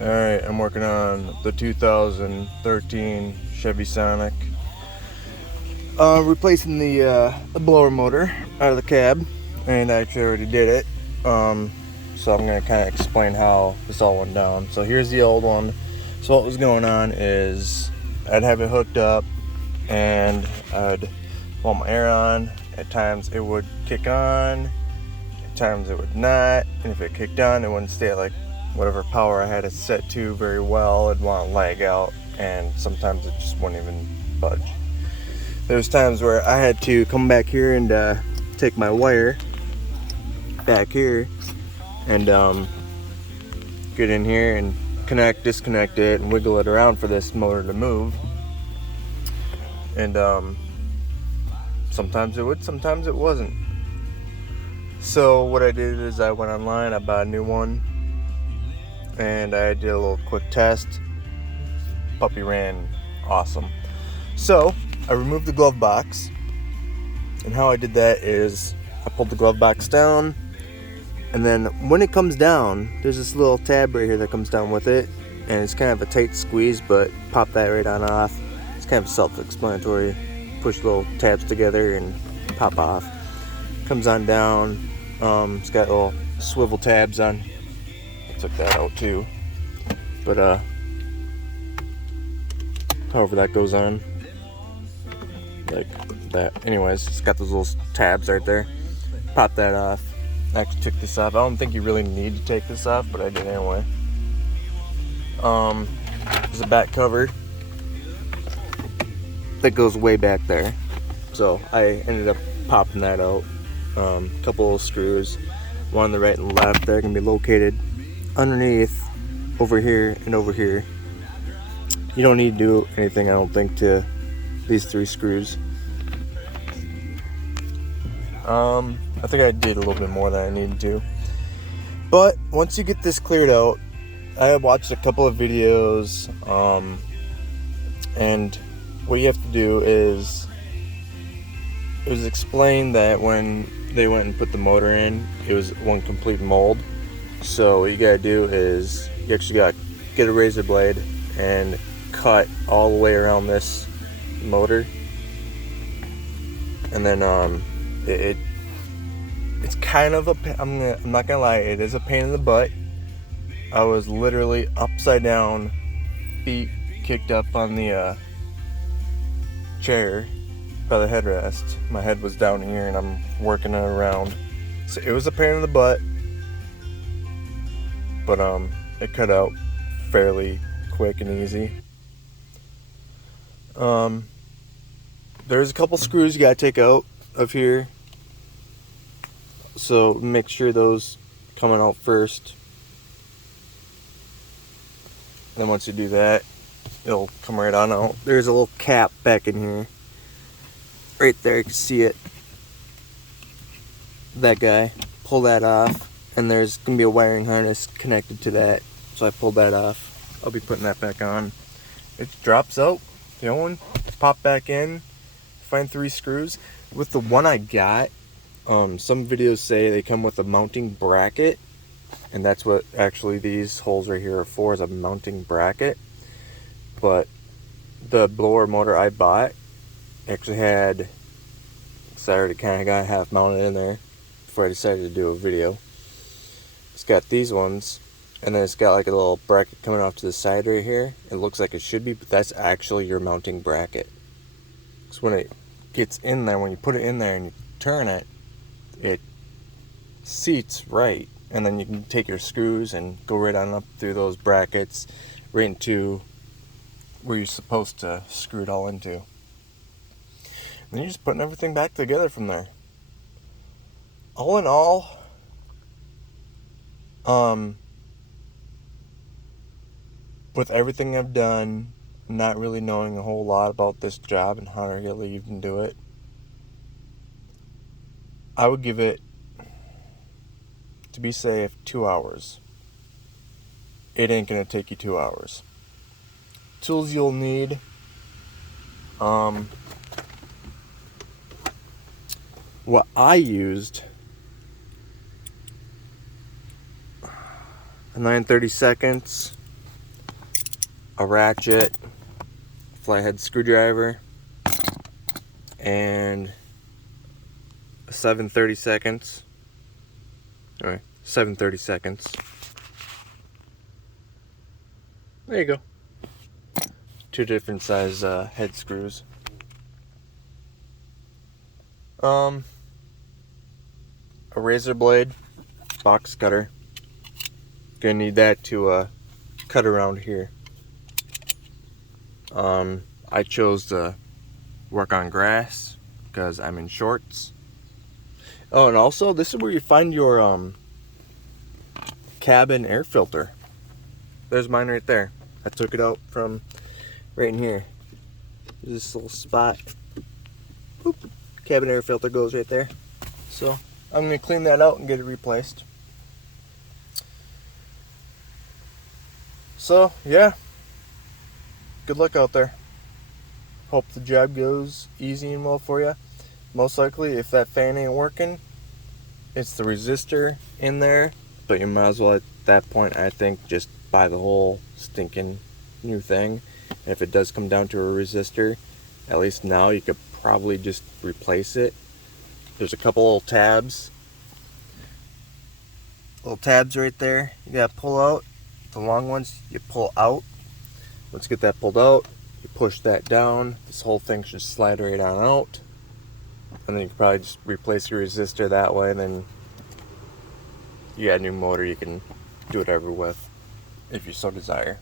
Alright, I'm working on the 2013 Chevy Sonic. Replacing the blower motor out of the cab, and I actually already did it. So I'm going to kind of explain how this all went down. So here's the old one. So what was going on is I'd have it hooked up and I'd want my air on. At times it would kick on, at times it would not, and if it kicked on, it wouldn't stay at like whatever power I had it set to very well. It'd want to lag out, and sometimes it just wouldn't even budge. There's times where I had to come back here and take my wire back here and get in here and connect, disconnect it, and wiggle it around for this motor to move. And sometimes it would, sometimes it wasn't. So what I did is I went online, I bought a new one, and I did a little quick test. Puppy ran awesome. So I removed the glove box, and how I did that is I pulled the glove box down, and then when it comes down, there's this little tab right here that comes down with it, and it's kind of a tight squeeze, but pop that right on off. It's kind of self-explanatory. Push little tabs together and pop off. Comes on down. It's got little swivel tabs on. I took that out too, but however that goes on, like that. Anyways, it's got those little tabs right there. Pop that off. I actually took this off. I don't think you really need to take this off, but I did anyway. There's a back cover that goes way back there, so I ended up popping that out. A couple of screws, one on the right and left. They're gonna be located underneath, over here and over here. You don't need to do anything, I don't think, to these 3 screws. I think I did a little bit more than I needed to. But once you get this cleared out, I watched a couple of videos, and what you have to do is, it was explained that when they went and put the motor in, it was one complete mold. So what you gotta do is you actually gotta get a razor blade and cut all the way around this motor, and then it's kind of I'm not gonna lie, it is a pain in the butt. I was literally upside down, feet kicked up on the chair by the headrest. My head was down here and I'm working it around. So it was a pain in the butt, but it cut out fairly quick and easy. There's a couple screws you gotta take out of here, so make sure those coming out first. Then once you do that, it'll come right on out. There's a little cap back in here. Right there, you can see it. That guy. Pull that off, and there's going to be a wiring harness connected to that. So I pulled that off. I'll be putting that back on. It drops out. The other one, pop back in. Find 3 screws. With the one I got, some videos say they come with a mounting bracket, and that's what actually these holes right here are for, is a mounting bracket. But the blower motor I bought actually had, so I already kind of got half mounted in there before I decided to do a video. It's got these ones, and then it's got like a little bracket coming off to the side right here. It looks like it should be, but that's actually your mounting bracket. So when it gets in there, when you put it in there and you turn it, it seats right, and then you can take your screws and go right on up through those brackets right into where you're supposed to screw it all into. And then you're just putting everything back together from there. All in all, with everything I've done, not really knowing a whole lot about this job and how to really even do it, I would give it, to be safe, 2 hours. It ain't gonna take you 2 hours. Tools you'll need, what I used, a 9/32, a ratchet, flathead screwdriver, and a 7/32. Alright, 7/32. There you go. Two different size head screws. A razor blade, box cutter. Gonna need that to cut around here. I chose to work on grass because I'm in shorts. Oh, and also this is where you find your cabin air filter. There's mine right there. I took it out from right in here. There's this little spot. Boop. Cabin air filter goes right there. So I'm gonna clean that out and get it replaced. So yeah, good luck out there. Hope the job goes easy and well for you. Most likely, if that fan ain't working, it's the resistor in there. But you might as well at that point, I think, just buy the whole stinking new thing. And if it does come down to a resistor, at least now you could probably just replace it. There's a couple little tabs. Little tabs right there. You gotta pull out. The long ones you pull out. Let's get that pulled out. You push that down. This whole thing should slide right on out. And then you can probably just replace your resistor that way. And then you got a new motor you can do whatever with if you so desire.